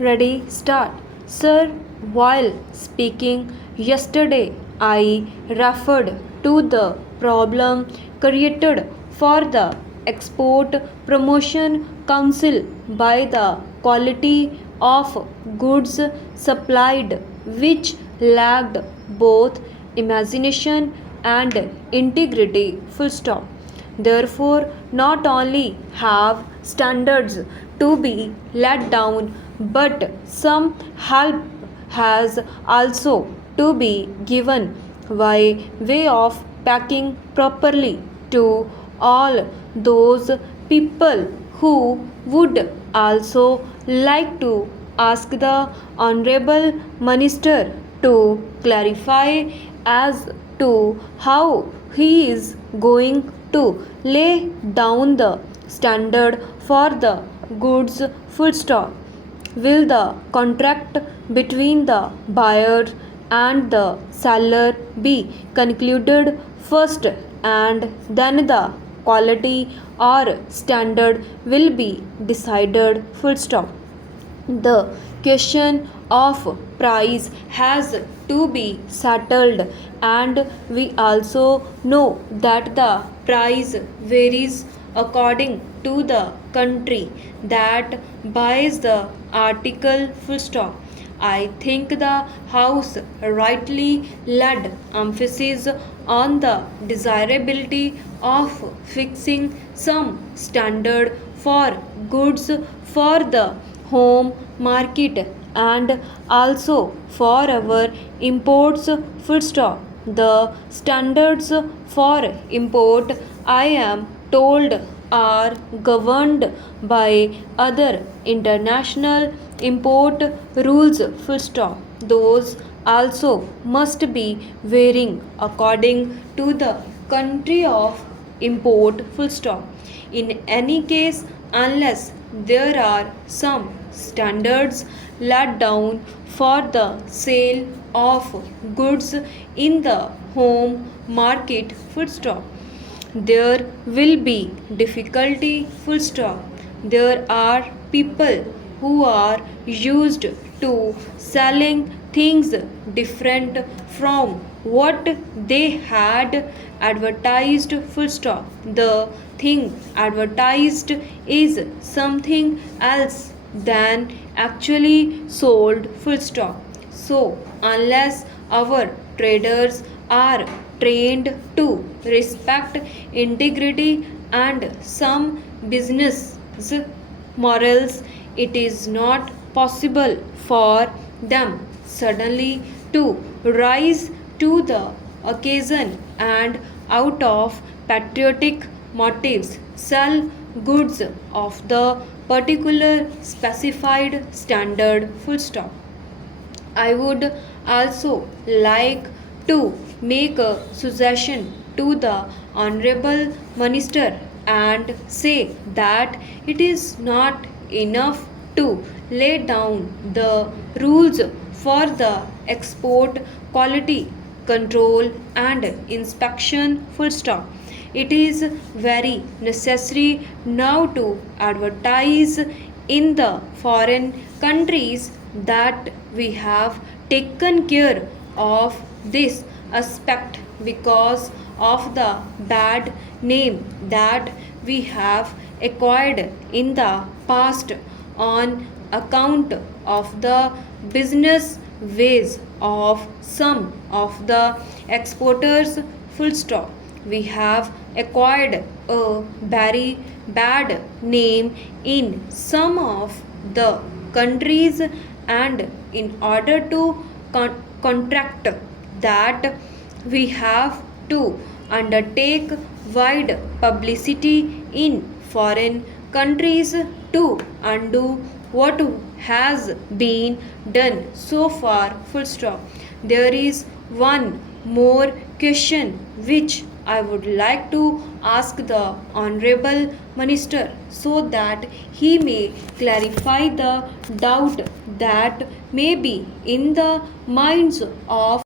Ready, start. Sir, while speaking yesterday, I referred to the problem created for the Export Promotion Council by the quality of goods supplied, which lacked both imagination and integrity. Full stop. Therefore, not only have standards to be let down, but some help has also to be given by way of packing properly to all those people who would also like to ask the Honorable Minister to clarify as to how he is going to lay down the standard for the goods. Full stop. Will the contract between the buyer and the seller be concluded first, and then the quality or standard will be decided? Full stop. The question of price has to be settled, and we also know that the price varies according to the country that buys the article. Full stop. I think the House rightly laid emphasis on the desirability of fixing some standard for goods for the home market and also for our imports. Full stop. The standards for import, I am told, are governed by other international import rules. Full stop. Those also must be varying according to the country of import. Full stop. In any case, unless there are some standards laid down for the sale of goods in the home market. Full stop. There will be difficulty. Full stop. There are people who are used to selling things different from what they had advertised. Full stop. The thing advertised is something else than actually sold. Full stop. So unless our traders are trained to respect integrity and some business morals, it is not possible for them suddenly to rise to the occasion and out of patriotic motives sell goods of the particular specified standard. Full stop. I would also like to make a suggestion to the Honorable Minister and say that it is not enough to lay down the rules for the export quality control and inspection. Full stop. It is very necessary now to advertise in the foreign countries that we have taken care of this aspect because of the bad name that we have acquired in the past on account of the business ways of some of the exporters. Full stop. We have acquired a very bad name in some of the countries, and in order to contract that, we have to undertake wide publicity in foreign countries to undo what has been done so far. Full stop. There is one more question which I would like to ask the Honorable Minister so that he may clarify the doubt that may be in the minds of